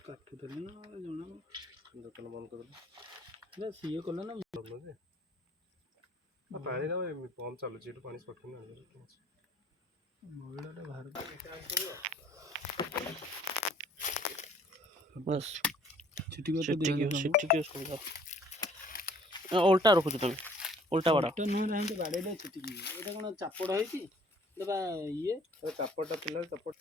କାଟୁଥିଲେ ନା ଜଣା ଦୋକାନ ବନ୍ଦ କରିଦେଲେ ସିଏ କଲେ ନା ପାଣି ନା ପମ୍ପ ଚାଲୁଛି ଏଠୁ ପାଣି ସଟକୁନି ମହିଳାଟା ବାହାର बस ଛିଟିକି उल्टा रखुଛ तुम उल्टा बाड़ नुह बाड़े छिटिकी एटा कौन चापड़ है चापटा थिला चापड़